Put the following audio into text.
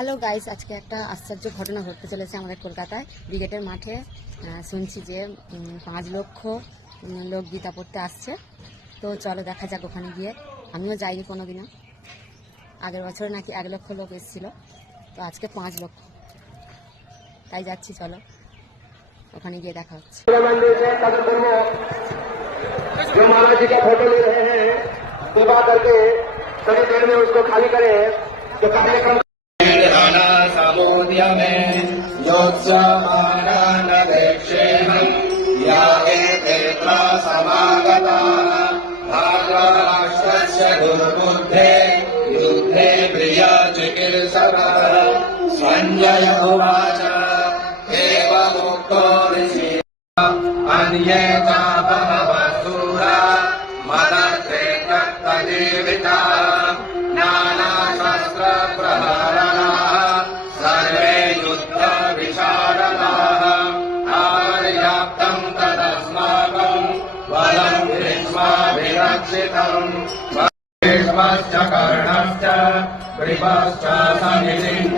Hello guys, আজকে একটা আশ্চর্য ঘটনা ঘটতে চলেছে আমাদের কলকাতায় ব্রিগেডের মাঠে। শুনছি যে 5 লক্ষ লোক গীতা পড়তে আসছে। তো চলো দেখা যাক ওখানে গিয়ে। আমিও যাইনি কোনোদিনও। আগের বছর নাকি 1 লক্ষ লোক এসেছিল, তো আজকে 5 লক্ষ, তাই যাচ্ছি। চলো ওখানে গিয়ে দেখা হচ্ছে। जो महाराज जी का फोटो ले रहे हैं कृपा करके थोड़ी देर में उसको खाली करें। जो कार्यक्रम सामोद्य में योत्समाननदेक्षेहम् या एतेऽत्र समागता भागराष्ट्रस्य गुरुबुद्धे युद्धे प्रियचिकीर्षकः सञ्जय उवाच एवमुक्तो ऋषि अन्ये च बहवः सूरा मदर्थे तत्तजीविता नानाशस्त्रप्रहरणाः सर्वे युद्धविशारदाः आपर्याप्तम् तदस्माकम् बलम् ग्रीष्माभिरक्षितम् भीष्मश्च कर्णश्च कृपश्च सनिषिञ्च